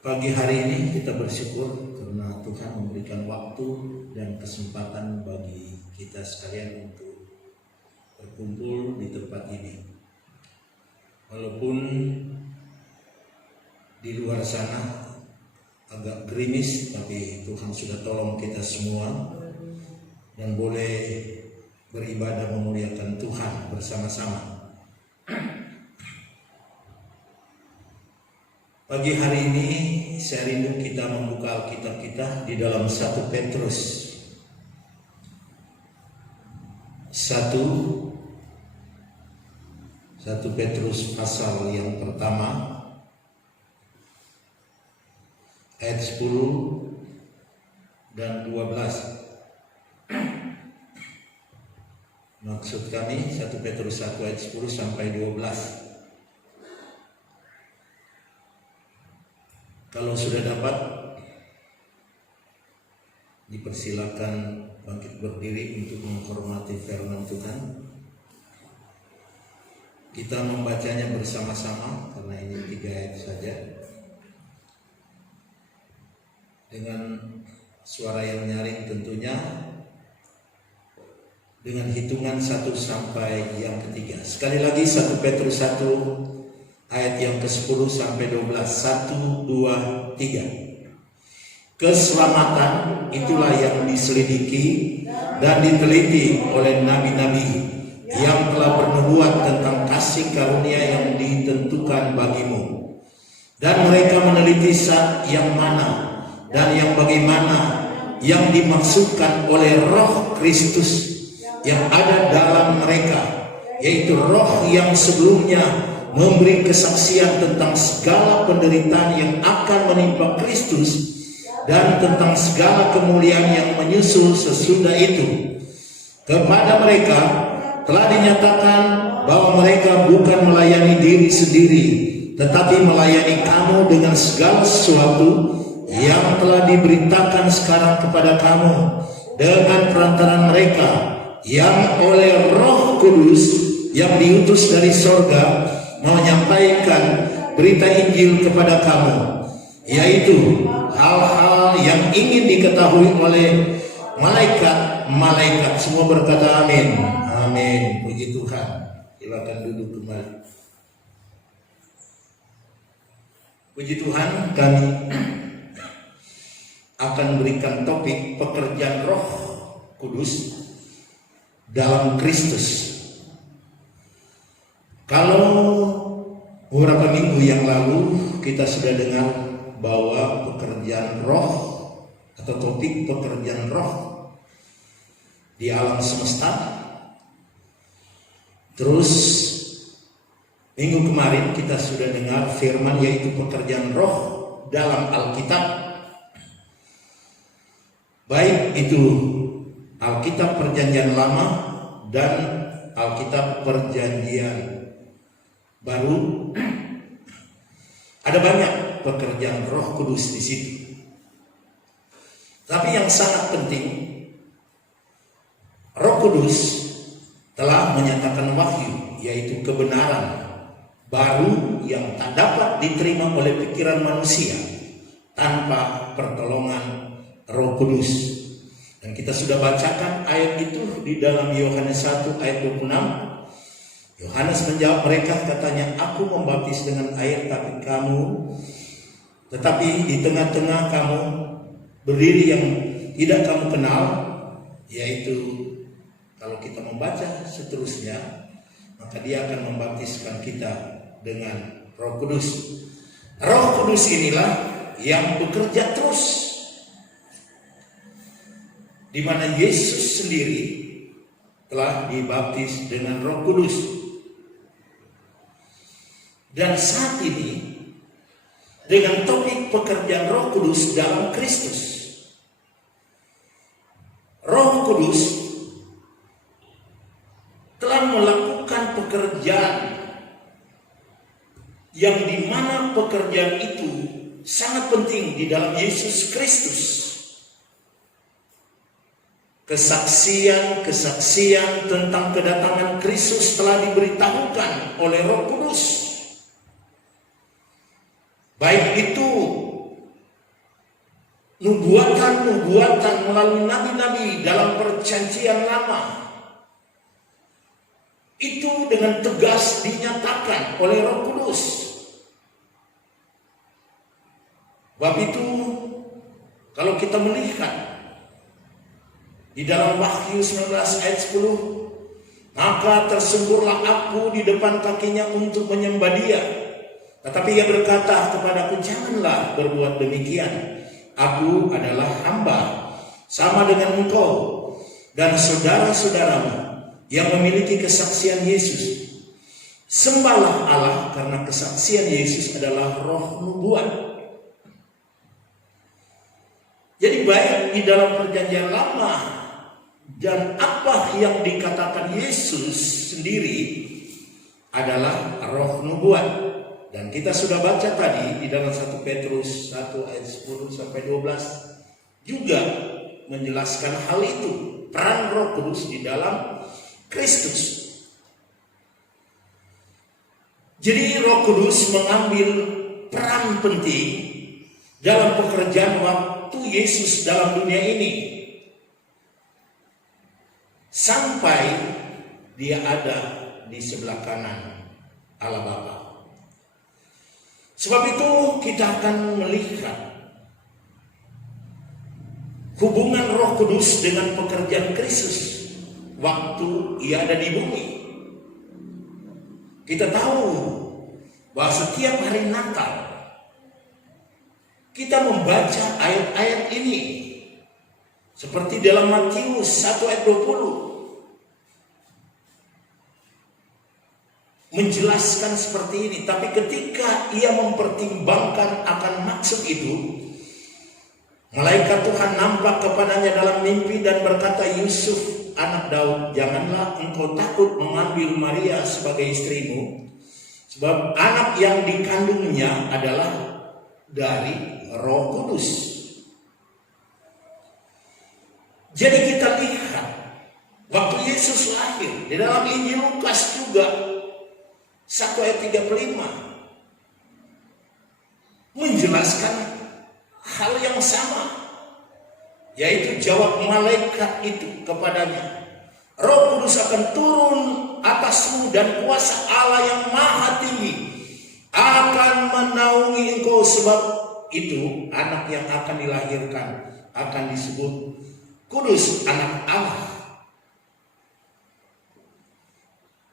Pagi hari ini kita bersyukur karena Tuhan memberikan waktu dan kesempatan bagi kita sekalian untuk berkumpul di tempat ini. Walaupun di luar sana agak gerimis, tapi Tuhan sudah tolong kita semua dan boleh beribadah memuliakan Tuhan bersama-sama. Pagi hari ini saya rindu kita membuka Alkitab kita di dalam 1 Petrus 1 Petrus pasal yang pertama ayat 10 dan 12. Maksud kami 1 Petrus 1 ayat 10 sampai 12. Kalau sudah dapat, dipersilakan bangkit berdiri untuk menghormati firman Tuhan. Kita membacanya bersama-sama karena ini 3 ayat saja. Dengan suara yang nyaring tentunya, dengan hitungan 1 sampai yang ketiga. Sekali lagi 1 Petrus 1 ayat yang ke-10 sampai 12. 1, 2, 3. Keselamatan itulah yang diselidiki dan diteliti oleh nabi-nabi yang telah bernubuat tentang kasih karunia yang ditentukan bagimu. Dan mereka meneliti saat yang mana dan yang bagaimana yang dimaksudkan oleh Roh Kristus yang ada dalam mereka, yaitu Roh yang sebelumnya memberi kesaksian tentang segala penderitaan yang akan menimpa Kristus dan tentang segala kemuliaan yang menyusul sesudah itu. Kepada mereka telah dinyatakan bahwa mereka bukan melayani diri sendiri, tetapi melayani kamu dengan segala sesuatu yang telah diberitakan sekarang kepada kamu dengan perantaran mereka yang oleh Roh Kudus yang diutus dari sorga menyampaikan berita Injil kepada kamu, yaitu hal-hal yang ingin diketahui oleh malaikat-malaikat. Semua berkata amin. Amin. Puji Tuhan. Silakan duduk kembali. Puji Tuhan, kami akan berikan topik pekerjaan Roh Kudus dalam Kristus. Kalau beberapa minggu yang lalu kita sudah dengar bahwa pekerjaan roh atau topik pekerjaan roh di alam semesta. Terus minggu kemarin kita sudah dengar firman, yaitu pekerjaan roh dalam Alkitab. Baik itu Alkitab Perjanjian Lama dan Alkitab Perjanjian Baru. Ada banyak pekerjaan Roh Kudus di situ. Tapi yang sangat penting, Roh Kudus telah menyatakan wahyu, yaitu kebenaran baru yang tak dapat diterima oleh pikiran manusia tanpa pertolongan Roh Kudus. Dan kita sudah bacakan ayat itu di dalam Yohanes 1 ayat 26. Yohanes menjawab mereka, katanya, aku membaptis dengan air, tetapi di tengah-tengah kamu berdiri yang tidak kamu kenal, yaitu kalau kita membaca seterusnya, maka dia akan membaptiskan kita dengan Roh Kudus. Roh Kudus inilah yang bekerja terus, di mana Yesus sendiri telah dibaptis dengan Roh Kudus. Dan saat ini dengan topik pekerjaan Roh Kudus dalam Kristus. Roh Kudus telah melakukan pekerjaan yang dimana pekerjaan itu sangat penting di dalam Yesus Kristus. Kesaksian tentang kedatangan Kristus telah diberitahukan oleh Roh Kudus. Baik itu nubuatan melalui nabi-nabi dalam perjanjian lama itu dengan tegas dinyatakan oleh Roh Kudus. Sebab itu kalau kita melihat di dalam Wahyu 19 ayat 10, maka tersungkurlah aku di depan kakinya untuk menyembah dia. Tetapi ia berkata kepadaku, janganlah berbuat demikian. Aku adalah hamba sama dengan engkau dan saudara-saudaramu yang memiliki kesaksian Yesus. Sembahlah Allah karena kesaksian Yesus adalah roh nubuat. Jadi baik di dalam perjanjian lama dan apa yang dikatakan Yesus sendiri adalah roh nubuat. Dan kita sudah baca tadi di dalam 1 Petrus 1 ayat 10 sampai 12 juga menjelaskan hal itu, peran Roh Kudus di dalam Kristus. Jadi Roh Kudus mengambil peran penting dalam pekerjaan waktu Yesus dalam dunia ini sampai dia ada di sebelah kanan Allah Bapa. Sebab itu kita akan melihat hubungan Roh Kudus dengan pekerjaan Kristus waktu ia ada di bumi. Kita tahu bahwa setiap hari Natal kita membaca ayat-ayat ini seperti dalam Matius 1 ayat 20 menjelaskan seperti ini. Tapi ketika ia mempertimbangkan akan maksud itu, malaikat Tuhan nampak kepadanya dalam mimpi dan berkata, Yusuf anak Daud, janganlah engkau takut mengambil Maria sebagai istrimu, sebab anak yang dikandungnya adalah dari Roh Kudus. Jadi kita lihat waktu Yesus lahir di dalam Injil Lukas juga 1 ayat 35 menjelaskan hal yang sama, yaitu jawab malaikat itu kepadanya, Roh Kudus akan turun atasmu dan kuasa Allah yang maha tinggi akan menaungi engkau, sebab itu anak yang akan dilahirkan akan disebut Kudus, anak Allah.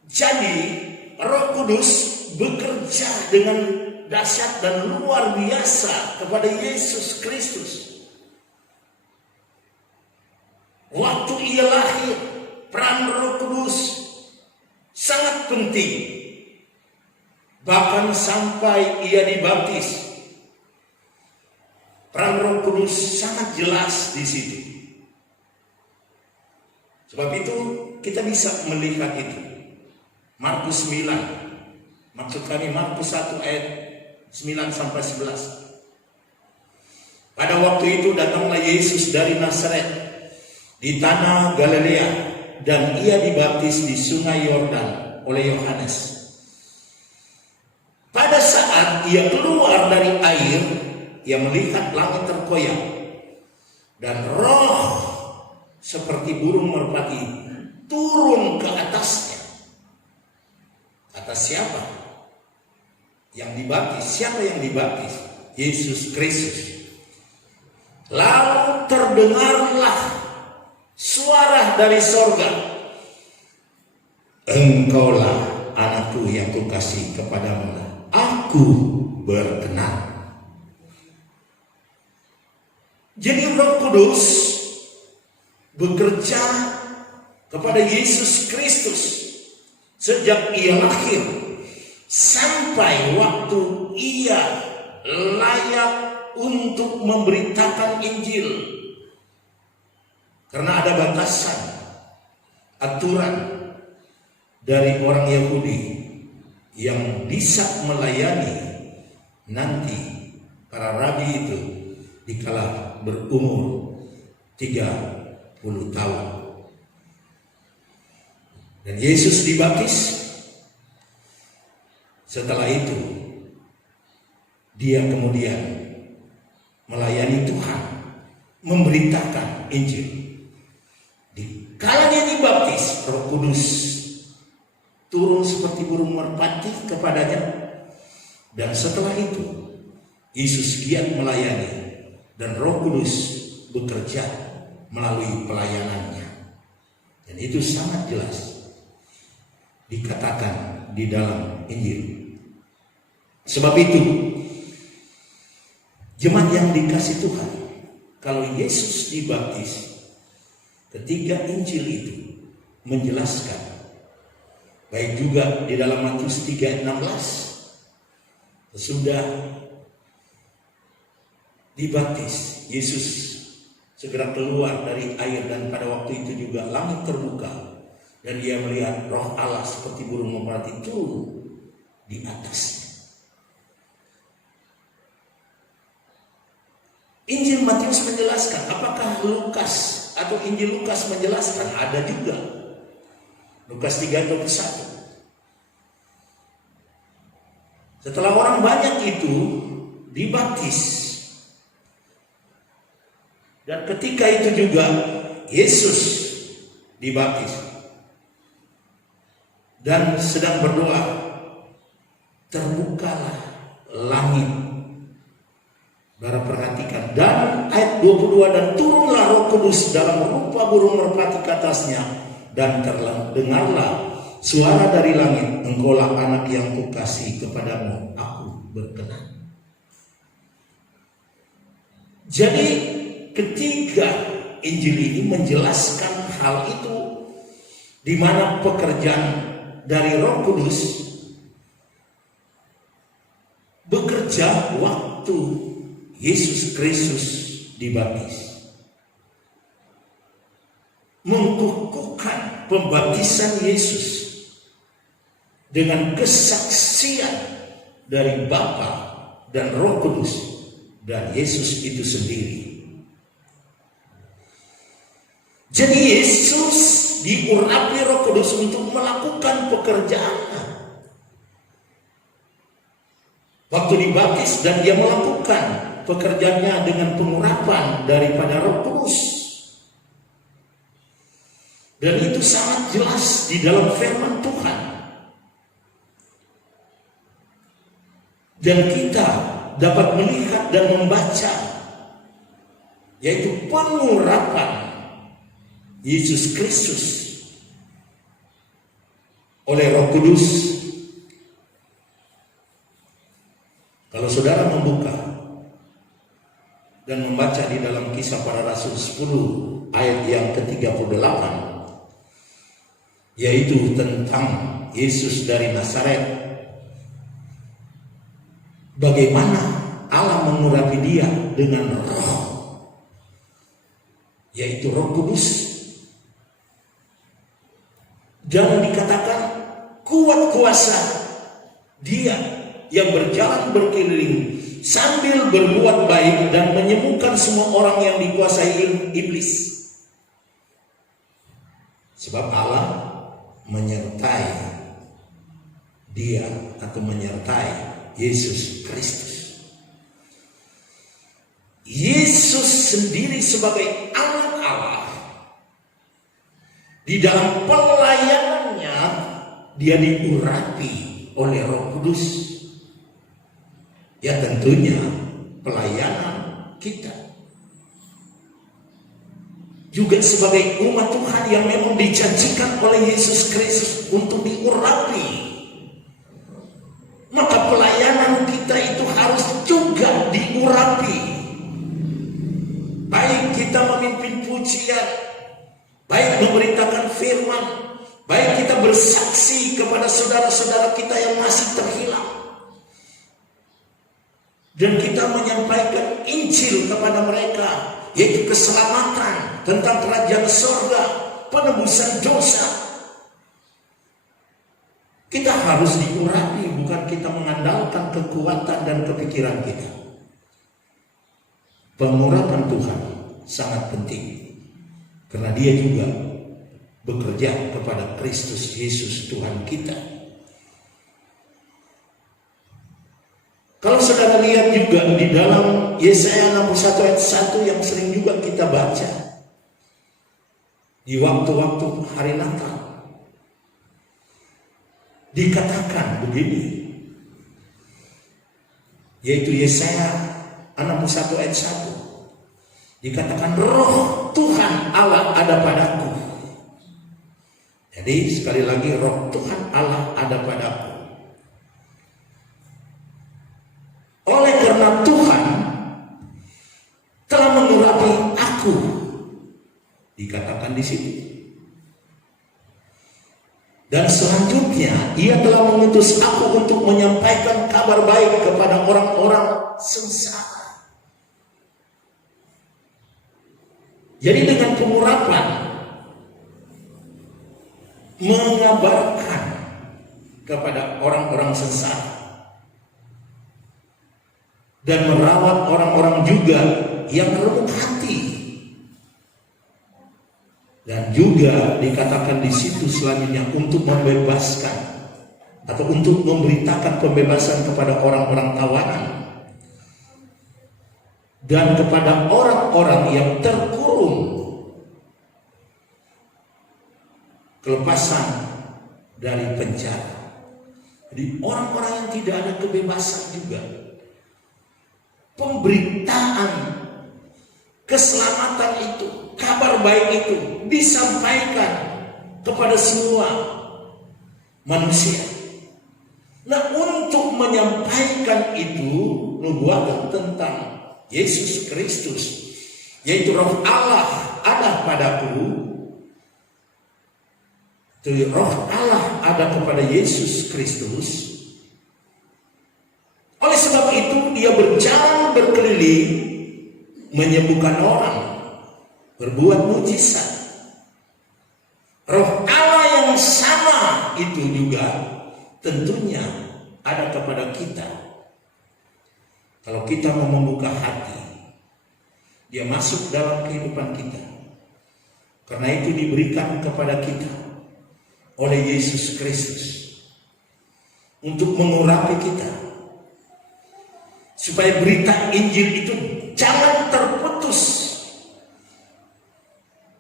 Jadi Roh Kudus bekerja dengan dahsyat dan luar biasa kepada Yesus Kristus. Waktu ia lahir, peran Roh Kudus sangat penting. Bahkan sampai ia dibaptis, peran Roh Kudus sangat jelas di situ. Sebab itu kita bisa melihat itu. Markus 9, maksud kami Markus 1 ayat 9 sampai 11. Pada waktu itu datanglah Yesus dari Nazaret di tanah Galilea, dan ia dibaptis di sungai Yordan oleh Yohanes. Pada saat ia keluar dari air, ia melihat langit terkoyak dan roh seperti burung merpati turun ke atasnya. Atas siapa? Yang dibaptis. Siapa yang dibaptis? Yesus Kristus. Lalu terdengarlah suara dari sorga, engkaulah anakku yang kukasihi, kepadamu aku berkenan. Jadi Roh Kudus bekerja kepada Yesus Kristus sejak ia lahir sampai waktu ia layak untuk memberitakan Injil. Karena ada batasan, aturan dari orang Yahudi yang bisa melayani nanti para rabi itu dikala berumur 30 tahun. Dan Yesus dibaptis. Setelah itu dia kemudian melayani Tuhan memberitakan Injil. Di kala dia dibaptis, Roh Kudus turun seperti burung merpati kepadanya, dan setelah itu Yesus giat melayani dan Roh Kudus bekerja melalui pelayanannya. Dan itu sangat jelas dikatakan di dalam Injil. Sebab itu jemaat yang dikasih Tuhan, kalau Yesus dibaptis, ketiga Injil itu menjelaskan, baik juga di dalam Matius 3:16, sesudah dibaptis Yesus segera keluar dari air, dan pada waktu itu juga langit terbuka dan dia melihat Roh Allah seperti burung merpati turun di atasnya. Injil Matius menjelaskan, apakah Lukas atau Injil Lukas menjelaskan? Ada juga. Lukas 3:21. Setelah orang banyak itu dibaptis, dan ketika itu juga Yesus dibaptis dan sedang berdoa, terbukalah langit. Saudara perhatikan, dan ayat 22, dan turunlah Roh Kudus dalam rupa burung merpati ke atasnya, dan terdengarlah suara dari langit, engkaulah anak yang kukasihi, kepadamu aku berkenan. Jadi ketiga Injil ini menjelaskan hal itu, di mana pekerjaan dari Roh Kudus bekerja waktu Yesus Kristus dibaptis, mengukuhkan pembaptisan Yesus dengan kesaksian dari Bapa dan Roh Kudus dan Yesus itu sendiri. Jadi Yesus diurapi Roh Kudus untuk melakukan pekerjaannya waktu dibaptis, dan dia melakukan pekerjaannya dengan pengurapan daripada Roh Kudus. Dan itu sangat jelas di dalam firman Tuhan. Dan kita dapat melihat dan membaca, yaitu pengurapan Yesus Kristus oleh Roh Kudus. Kalau saudara membuka dan membaca di dalam Kisah Para Rasul 10 ayat yang ke-38, yaitu tentang Yesus dari Nazaret, bagaimana Allah mengurapi dia dengan Roh, yaitu Roh Kudus, dan dikatakan kuat kuasa dia yang berjalan berkeliling sambil berbuat baik dan menyembuhkan semua orang yang dikuasai iblis. Sebab Allah menyertai dia atau menyertai Yesus Kristus. Yesus sendiri sebagai anak Allah, di dalam pelayanannya dia diurapi oleh Roh Kudus. Ya tentunya pelayanan kita juga sebagai umat Tuhan yang memang dijanjikan oleh Yesus Kristus untuk diurapi, maka pelayanan kita itu harus juga diurapi. Baik kita memimpin pujian, baik memberitakan firman, baik kita bersaksi kepada saudara-saudara kita yang masih terhilang, dan kita menyampaikan Injil kepada mereka, yaitu keselamatan, tentang kerajaan surga, penebusan dosa. Kita harus diurapi, bukan kita mengandalkan kekuatan dan kepikiran kita. Pengurapan Tuhan sangat penting, karena dia juga bekerja kepada Kristus Yesus Tuhan kita. Kalau saudara lihat juga di dalam Yesaya 61 ayat 1 yang sering juga kita baca di waktu-waktu hari Natal, dikatakan begini, yaitu Yesaya 61 ayat 1, dikatakan Roh Tuhan Allah ada padaku. Jadi sekali lagi, Roh Tuhan Allah ada padaku. Oleh karena Tuhan telah mengurapi aku, dikatakan di situ. Dan selanjutnya, Ia telah mengutus aku untuk menyampaikan kabar baik kepada orang-orang sengsara. Jadi dengan pengurapan, mengabarkan kepada orang-orang sengsara, dan merawat orang-orang juga yang remuk hati. Dan juga dikatakan di situ selanjutnya untuk membebaskan atau untuk memberitakan pembebasan kepada orang-orang tawanan dan kepada orang-orang yang terkurung, kelepasan dari penjara. Jadi orang-orang yang tidak ada kebebasan juga, pemberitaan keselamatan itu, kabar baik itu disampaikan kepada semua manusia. Nah, untuk menyampaikan itu, nubuatan tentang Yesus Kristus, yaitu Roh Allah ada padaku, itu Roh Allah ada kepada Yesus Kristus. Oleh sebab itu Dia berjalan berkeliling, menyembuhkan orang, berbuat mujizat. Roh Allah yang sama itu juga tentunya ada kepada kita. Kalau kita mau membuka hati, Dia masuk dalam kehidupan kita. Karena itu diberikan kepada kita oleh Yesus Kristus untuk mengurapi kita, supaya berita Injil itu jangan terputus,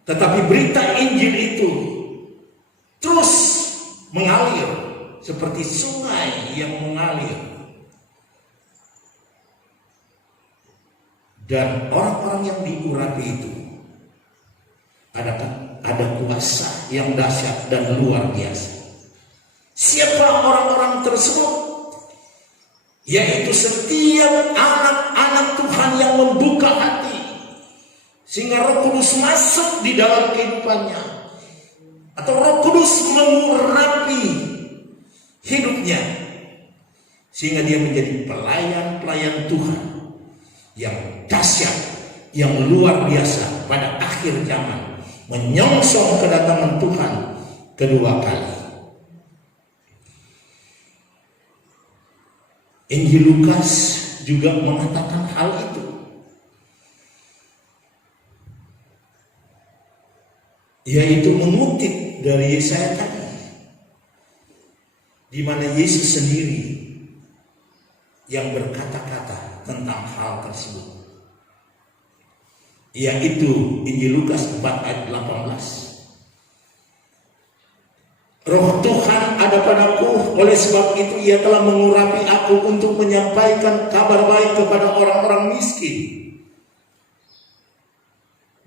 tetapi berita Injil itu terus mengalir seperti sungai yang mengalir. Dan orang-orang yang diurapi itu ada kuasa yang dahsyat dan luar biasa. Siapa orang-orang tersebut? Yaitu setiap anak-anak Tuhan yang membuka hati, sehingga Roh Kudus masuk di dalam kehidupannya, atau Roh Kudus mengurapi hidupnya, sehingga dia menjadi pelayan-pelayan Tuhan yang dahsyat, yang luar biasa pada akhir zaman, menyongsong kedatangan Tuhan kedua kali. Injil Lukas juga mengatakan hal itu. Yaitu mengutip dari Yesaya tadi, di mana Yesus sendiri yang berkata-kata tentang hal tersebut. Yaitu Injil Lukas 4 ayat 18. Roh Tuhan ada padaku, oleh sebab itu Ia telah mengurapi aku untuk menyampaikan kabar baik kepada orang-orang miskin.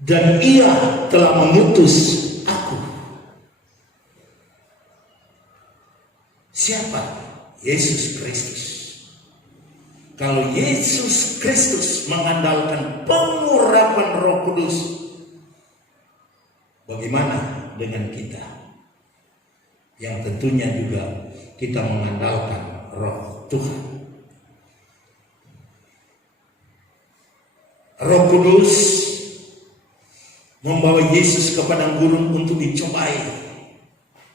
Dan Ia telah mengutus aku. Siapa? Yesus Kristus. Kalau Yesus Kristus mengandalkan pengurapan Roh Kudus, bagaimana dengan kita? Yang tentunya juga kita mengandalkan Roh Tuhan. Roh Kudus membawa Yesus ke padang gurun untuk dicobai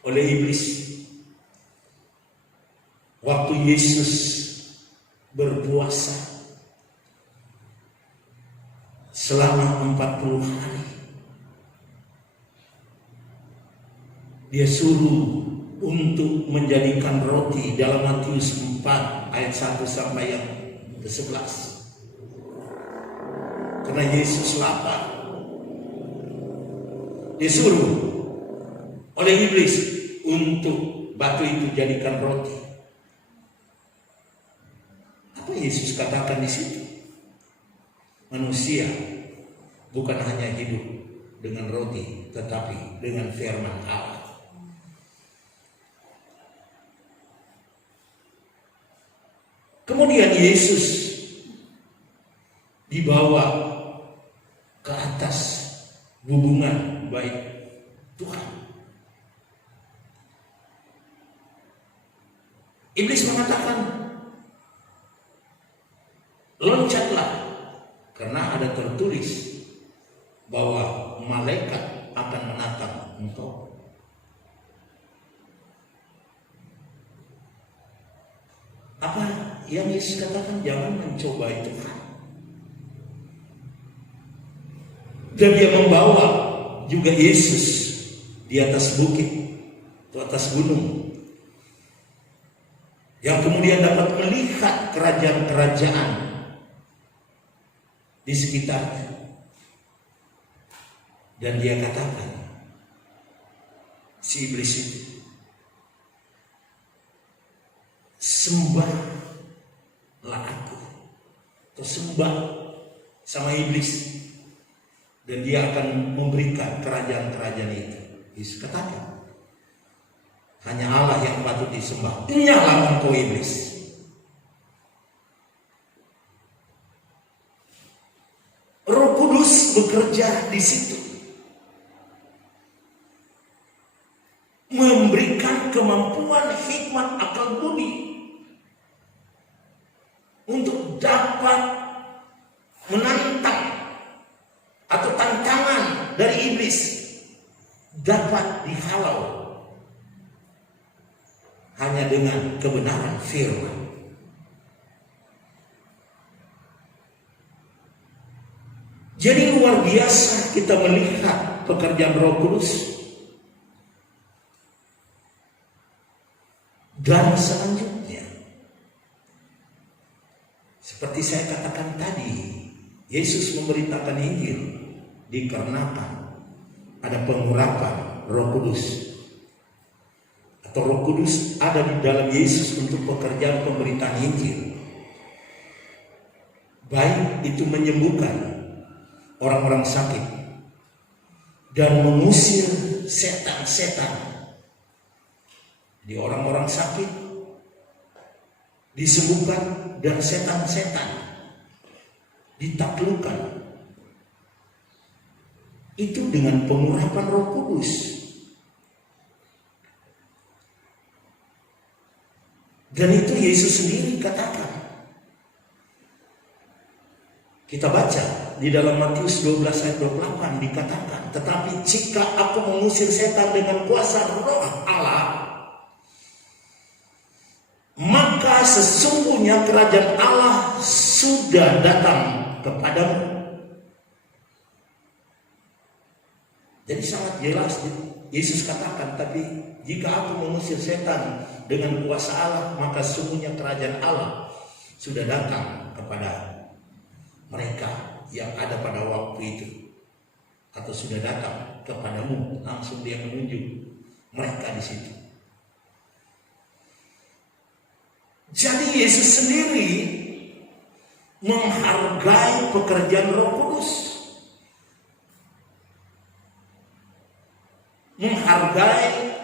oleh iblis. Waktu Yesus berpuasa selama 40 hari, Dia suruh untuk menjadikan roti dalam Matius 4 ayat 1 sampai yang ke-11. Karena Yesus lapar, disuruh oleh iblis untuk batu itu jadikan roti. Apa Yesus katakan di situ? Manusia bukan hanya hidup dengan roti, tetapi dengan firman Allah. Kemudian Yesus dibawa ke atas hubungan baik Tuhan. Iblis mengatakan, loncatlah, karena ada tertulis bahwa malaikat akan menatang engkau. Apa yang Yesus katakan? Jangan mencoba itu kan. Dan dia membawa juga Yesus di atas bukit, di atas gunung, yang kemudian dapat melihat kerajaan-kerajaan di sekitarnya. Dan dia katakan, si iblis itu, sembahlah aku, atau sembah sama iblis, dan dia akan memberikan kerajaan-kerajaan itu. Yesus katakan, hanya Allah yang patut disembah. Inyalah engkau iblis. Roh Kudus bekerja di situ, memberikan kemampuan, hikmat, akal budi untuk dapat menantang atau tantangan dari iblis dapat dihalau hanya dengan kebenaran firman. Jadi luar biasa kita melihat pekerjaan Roh Kudus. Dan selanjutnya, seperti saya katakan tadi, Yesus memberitakan Injil dikarenakan ada pengurapan Roh Kudus, atau Roh Kudus ada di dalam Yesus untuk pekerjaan pemberitaan Injil. Baik itu menyembuhkan orang-orang sakit dan mengusir setan-setan. Di orang-orang sakit disembuhkan dan setan-setan ditaklukkan. Itu dengan pengurapan Roh Kudus. Dan itu Yesus sendiri katakan. Kita baca di dalam Matius 12 ayat 28 dikatakan, tetapi jika aku mengusir setan dengan kuasa Roh Allah, maka sesungguhnya kerajaan Allah sudah datang kepadamu. Jadi sangat jelas Yesus katakan, tapi jika aku mengusir setan dengan kuasa Allah, maka sesungguhnya kerajaan Allah sudah datang kepada mereka yang ada pada waktu itu, atau sudah datang kepadamu. Langsung dia menunjuk mereka di situ. Jadi Yesus sendiri menghargai pekerjaan Roh Kudus, menghargai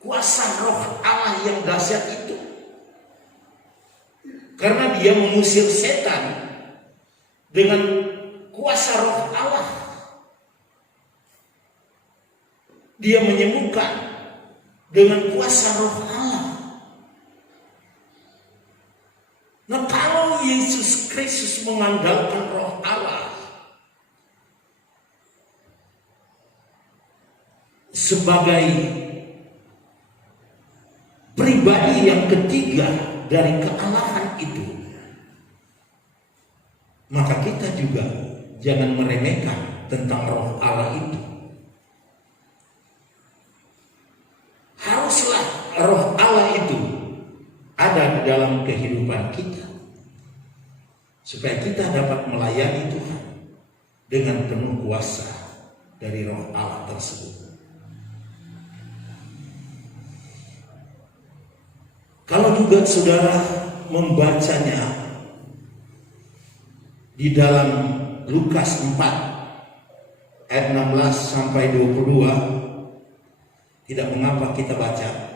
kuasa Roh Allah yang dahsyat itu, karena dia mengusir setan dengan kuasa Roh Allah. Dia menyembuhkan dengan kuasa Roh Allah. Nah, kalau Yesus Kristus mengandalkan Roh Allah sebagai pribadi yang ketiga dari kealahan itu, maka kita juga jangan meremehkan tentang Roh Allah itu. Haruslah Roh Allah itu ada di dalam kehidupan kita. supaya kita dapat melayani Tuhan dengan penuh kuasa dari Roh Allah tersebut. Kalau juga saudara membacanya di dalam Lukas 4 ayat 16 sampai 22, tidak mengapa kita baca.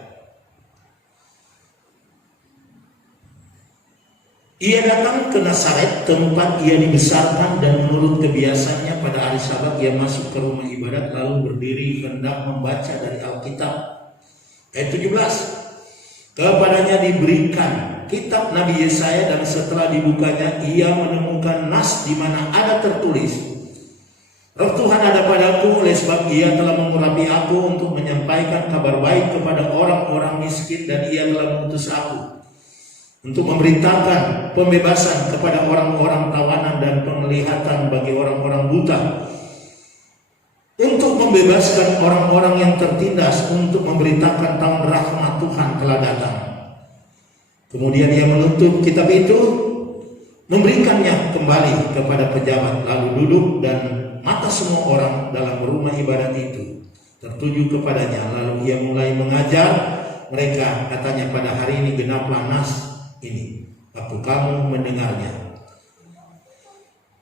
Ia datang ke Nazaret, tempat ia dibesarkan, dan menurut kebiasaannya pada hari Sabat ia masuk ke rumah ibadat lalu berdiri hendak membaca dari Alkitab. Ayat 17. Kepadanya diberikan kitab Nabi Yesaya, dan setelah dibukanya ia menemukan nas di mana ada tertulis, Roh Tuhan ada padaku, oleh sebab ia telah mengurapi aku untuk menyampaikan kabar baik kepada orang-orang miskin, dan ia telah mengutus aku untuk memberitakan pembebasan kepada orang-orang tawanan dan penglihatan bagi orang-orang buta, untuk membebaskan orang-orang yang tertindas, untuk memberitakan tahun rahmat Tuhan telah datang. Kemudian ia menutup kitab itu, memberikannya kembali kepada pejabat, lalu duduk, dan mata semua orang dalam rumah ibadat itu tertuju kepadanya. Lalu ia mulai mengajar mereka, katanya, pada hari ini genaplah nas ini waktu kamu mendengarnya.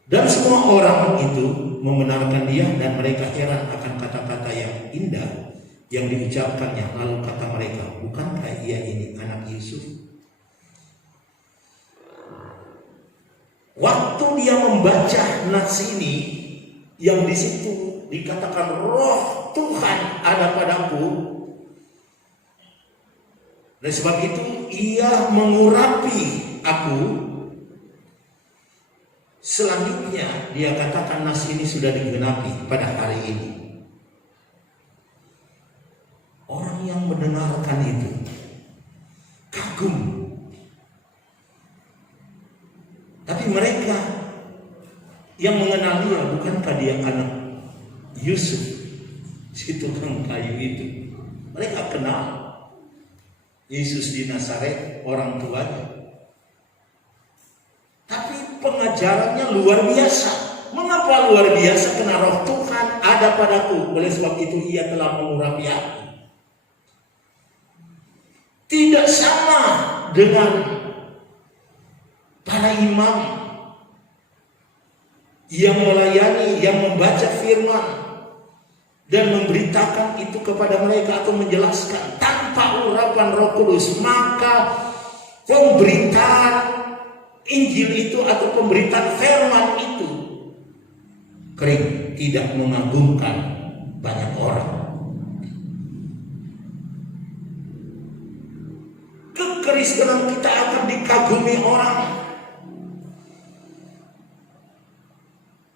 Dan semua orang itu membenarkan dia, dan mereka heran akan kata-kata yang indah yang diucapkannya. Lalu kata mereka, bukankah ia ini anak Yusuf? Waktu dia membaca nas ini, yang di situ dikatakan Roh Tuhan ada padaku, dan sebab itu ia mengurapi aku. Selanjutnya dia katakan nas ini sudah digenapi pada hari ini. Orang yang mendengarkan itu kagum. Tapi mereka yang mengenal dia, bukankah dia anak Yusuf, si tukang kayu itu? Mereka kenal Yesus di Nazaret, orang tuanya. Tapi pengajarannya luar biasa. Mengapa luar biasa? Karena Roh Tuhan ada padaku, oleh sebab itu ia telah mengurapi aku. Tidak sama dengan para imam yang melayani, yang membaca firman dan memberitakan itu kepada mereka atau menjelaskan tanpa urapan Roh Kudus. Maka pemberitaan Injil itu atau pemberitaan firman itu kering, tidak mengagumkan banyak orang. Kekristenan kita akan dikagumi orang.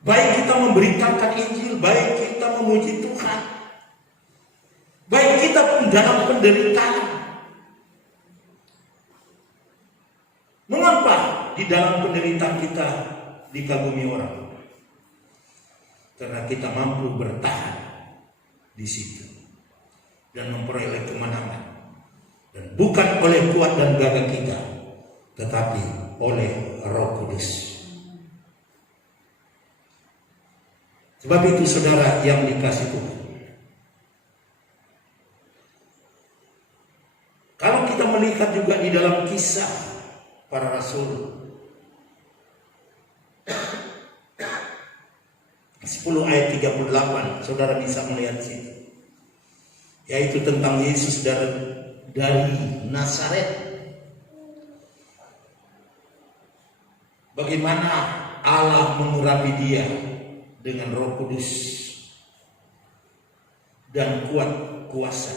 Baik kita memberitakan Injil, baik kita memuji Tuhan, baik kita pun dalam penderitaan. Mengapa di dalam penderitaan kita dikagumi orang? Karena kita mampu bertahan di situ dan memperoleh kemenangan, dan bukan oleh kuat dan gagah kita, tetapi oleh Roh Kudus. Sebab itu saudara yang dikasih Tuhan, kalau kita melihat juga di dalam Kisah Para Rasul 10 ayat 38, saudara bisa melihat situ, yaitu tentang Yesus dari Nazaret. Bagaimana Allah mengurapi dia dengan Roh Kudus dan kuat kuasa.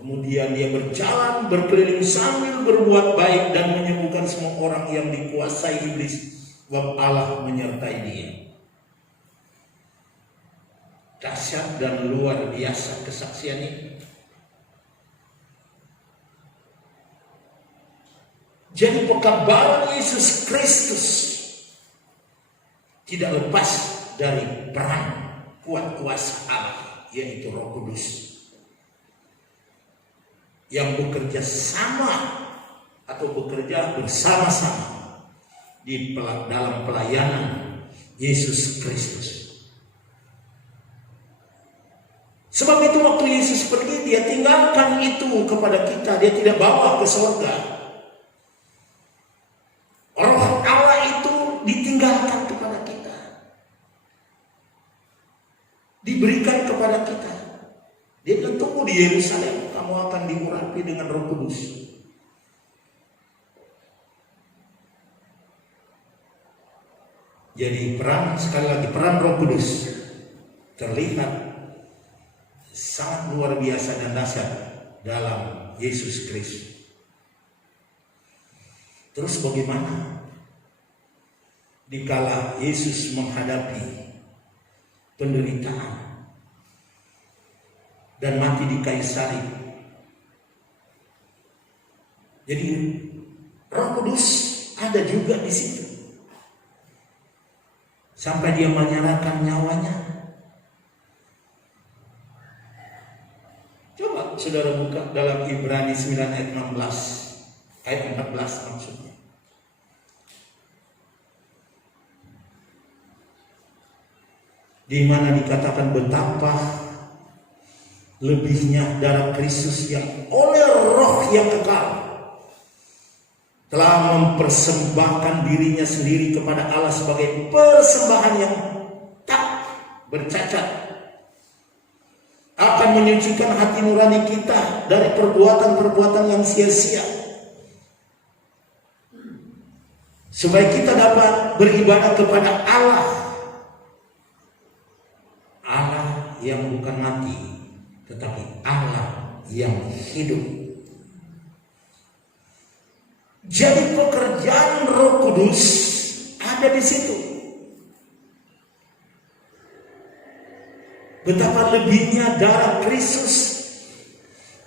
Kemudian dia berjalan berkeliling sambil berbuat baik dan menyembuhkan semua orang yang dikuasai iblis, sebab Allah menyertai dia. Dahsyat dan luar biasa kesaksian ini. Jadi pekabaran Yesus Kristus tidak lepas dari peran kuat kuasa Allah, yaitu Roh Kudus, yang bekerja sama atau bekerja bersama-sama dalam pelayanan Yesus Kristus. Sebab itu waktu Yesus pergi, dia tinggalkan itu kepada kita. Dia tidak bawa ke surga. Roh Allah itu ditinggalkan kepada kita, diberikan kepada kita. Dia bilang, tunggu di Yerusalem, kamu akan diurapi dengan Roh Kudus. Jadi sekali lagi peran Roh Kudus terlihat sangat luar biasa dan dahsyat dalam Yesus Kristus. Terus bagaimana dikala Yesus menghadapi penderitaan dan mati di kayu salib? Jadi Roh Kudus ada juga di situ sampai dia menyerahkan nyawanya. Coba saudara buka dalam Ibrani 9 ayat 16, ayat 14 maksudnya. Di mana dikatakan betapa lebihnya darah Kristus yang oleh Roh yang kekal telah mempersembahkan dirinya sendiri kepada Allah sebagai persembahan yang tak bercacat, akan menyucikan hati nurani kita dari perbuatan-perbuatan yang sia-sia, supaya kita dapat beribadah kepada Allah yang bukan mati, tetapi Allah yang hidup. Jadi pekerjaan Roh Kudus ada di situ. Betapa lebihnya darah Kristus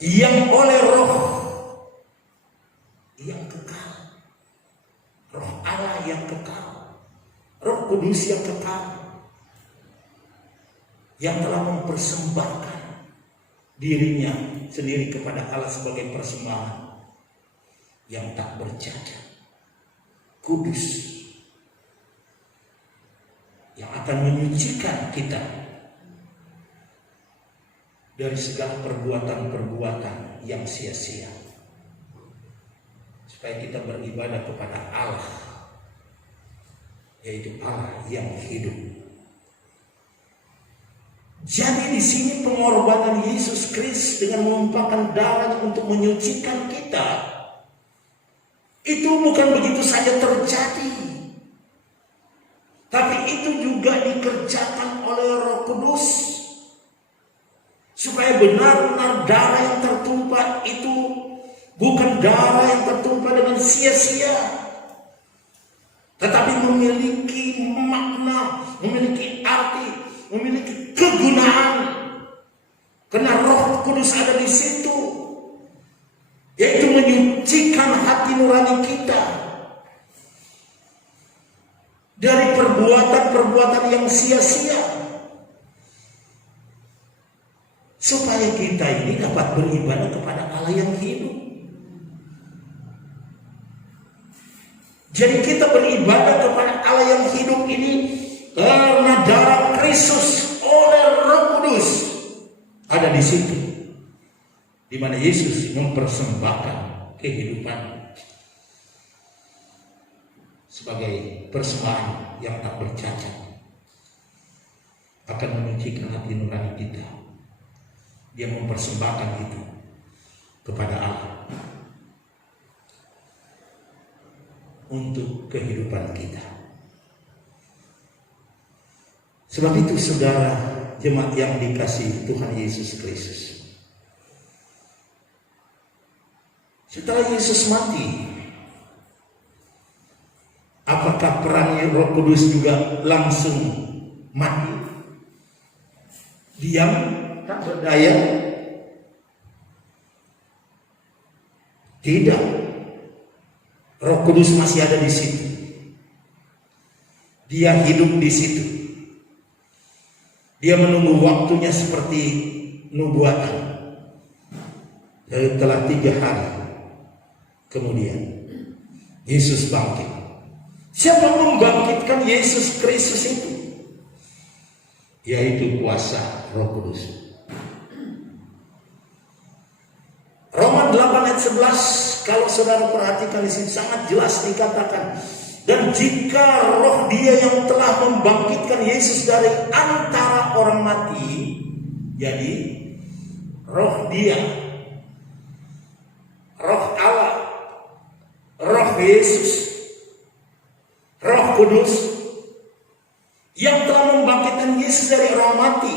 yang oleh Roh yang kekal, Roh Allah yang kekal, Roh Kudus yang kekal, yang telah mempersembahkan dirinya sendiri kepada Allah sebagai persembahan yang tak bercacat, kudus, yang akan menyucikan kita dari segala perbuatan-perbuatan yang sia-sia, supaya kita beribadah kepada Allah, yaitu Allah yang hidup. Jadi di sini pengorbanan Yesus Kristus dengan menumpahkan darahnya untuk menyucikan kita, itu bukan begitu saja terjadi, tapi itu juga dikerjakan oleh Roh Kudus, supaya benar-benar darah yang tertumpah itu bukan darah yang tertumpah dengan sia-sia, tetapi memiliki makna, memiliki arti, memiliki kegunaan, karena Roh Kudus ada di situ, yaitu menyucikan hati nurani kita dari perbuatan-perbuatan yang sia-sia, supaya kita ini dapat beribadah kepada Allah yang hidup. Jadi kita beribadah kepada Allah yang hidup ini karena darah Kristus oleh Roh Kudus ada di situ, di mana Yesus mempersembahkan kehidupan sebagai persembahan yang tak bercacat, akan menyucikan hati nurani kita. Dia mempersembahkan itu kepada Allah untuk kehidupan kita. Sebab itu saudara jemaat yang dikasihi Tuhan Yesus Kristus, setelah Yesus mati, apakah perannya Roh Kudus juga langsung mati? Diam, tak berdaya? Tidak. Roh Kudus masih ada di situ. Dia hidup di situ. Dia menunggu waktunya seperti nubuatan. Setelah 3 hari kemudian Yesus bangkit Siapa membangkitkan Yesus Kristus itu? Yaitu kuasa Roh Kudus. Roma 8 ayat 11, kalau saudara perhatikan di sini sangat jelas dikatakan, dan jika roh Dia yang telah membangkitkan Yesus dari antara orang mati, jadi roh Dia, roh Allah, roh Yesus, Roh Kudus yang telah membangkitkan Yesus dari orang mati,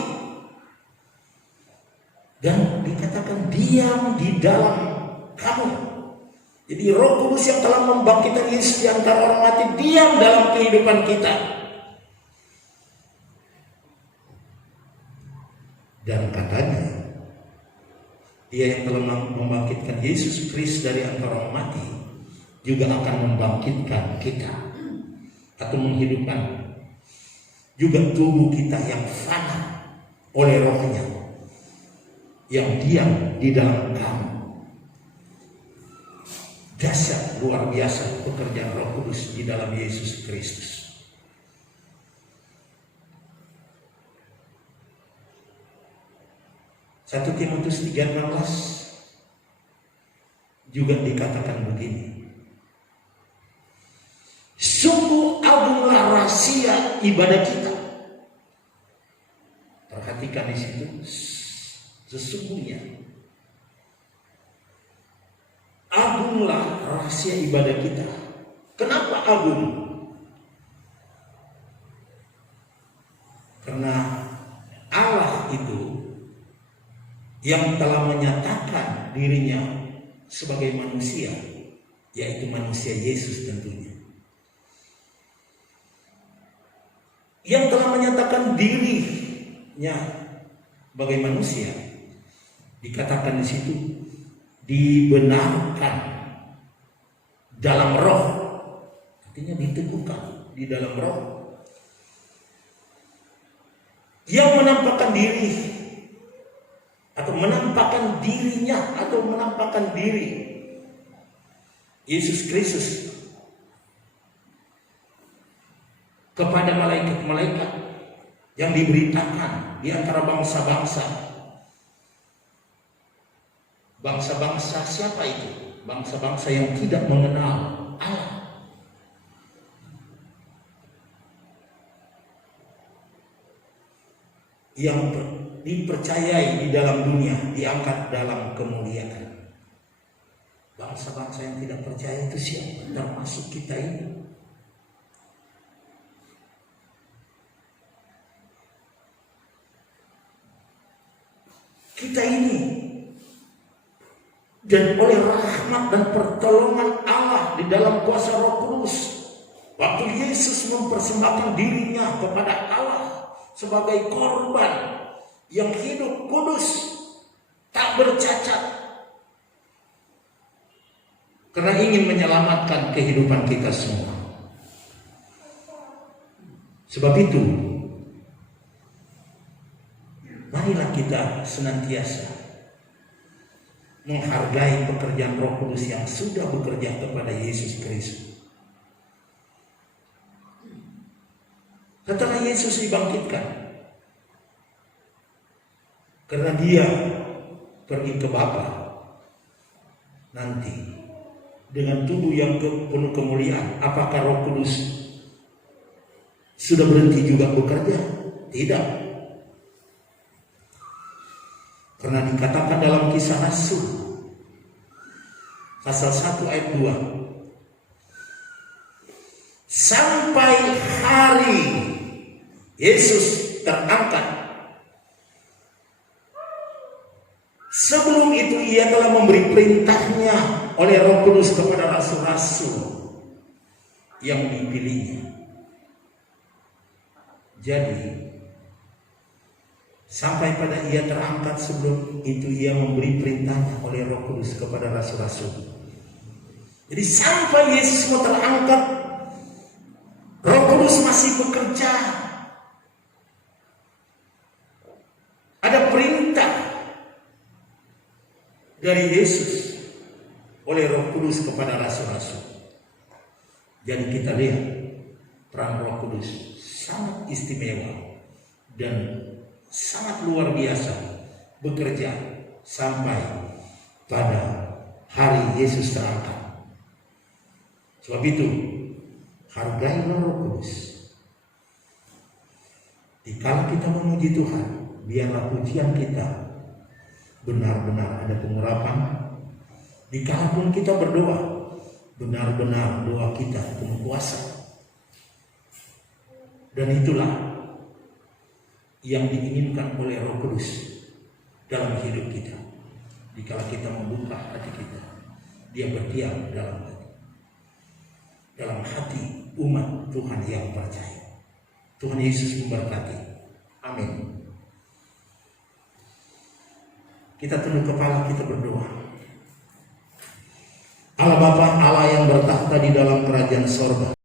dan dikatakan diam di dalam kamu. Jadi Roh Kudus yang telah membangkitkan Yesus di antara orang mati diam dalam kehidupan kita. Dan katanya Dia yang telah membangkitkan Yesus Kristus dari antara orang mati juga akan membangkitkan kita atau menghidupkan juga tubuh kita yang fana oleh Rohnya yang diam di dalam kamu. Dahsyat luar biasa pekerjaan Roh Kudus di dalam Yesus Kristus. Satu Timotius 3:16 juga dikatakan begini. Sungguh agunglah rahasia ibadah kita. Perhatikan di situ, sesungguhnya agunglah rahasia ibadah kita. Kenapa agung? Karena Allah itu yang telah menyatakan dirinya sebagai manusia, yaitu manusia Yesus tentunya. Yang telah menyatakan dirinya sebagai manusia, dikatakan di situ dibenarkan dalam roh, artinya diteguhkan di dalam roh, yang menampakkan diri atau menampakkan dirinya atau menampakkan diri Yesus Kristus kepada malaikat-malaikat yang diberitakan di antara bangsa-bangsa. Bangsa-bangsa siapa itu? Bangsa-bangsa yang tidak mengenal Allah. Yang dipercayai di dalam dunia, diangkat dalam kemuliaan. Bangsa-bangsa yang tidak percaya itu siapa? Termasuk kita ini. Kita ini, dan oleh rahmat dan pertolongan Allah di dalam kuasa Roh Kudus, waktu Yesus mempersembahkan dirinya kepada Allah sebagai korban yang hidup, kudus, tak bercacat, karena ingin menyelamatkan kehidupan kita semua. Sebab itu, marilah kita senantiasa menghargai pekerjaan Roh Kudus yang sudah bekerja kepada Yesus Kristus. Setelah Yesus dibangkitkan, karena Dia pergi ke Bapa nanti dengan tubuh yang penuh kemuliaan, apakah Roh Kudus sudah berhenti juga bekerja? Tidak. Karena dikatakan dalam Kisah Rasul pasal 1 ayat 2, sampai hari Yesus terangkat, sebelum itu Ia telah memberi perintahnya oleh Roh Kudus kepada rasul-rasul yang dipilihnya. Jadi sampai pada Ia terangkat, sebelum itu Ia memberi perintahnya oleh Roh Kudus kepada rasul-rasul. Jadi sampai Yesus mau terangkat, Roh Kudus masih bekerja. Ada perintah dari Yesus oleh Roh Kudus kepada rasul-rasul. Jadi kita lihat peran Roh Kudus sangat istimewa dan sangat luar biasa bekerja sampai pada hari Yesus terangkat. Sebab itu, hargailah Roh Kudus. Dikala kita memuji Tuhan, biarlah pujian kita benar-benar ada pengurapan. Dikala pun kita berdoa, benar-benar doa kita penuh kuasa. Dan itulah yang diinginkan oleh Roh Kudus dalam hidup kita. Dikala kita membuka hati kita, Dia berdiam dalam hati umat Tuhan yang percaya. Tuhan Yesus memberkati. Amin. Kita tunduk kepala, kita berdoa. Allah Bapa, Allah yang bertakhta di dalam kerajaan sorga,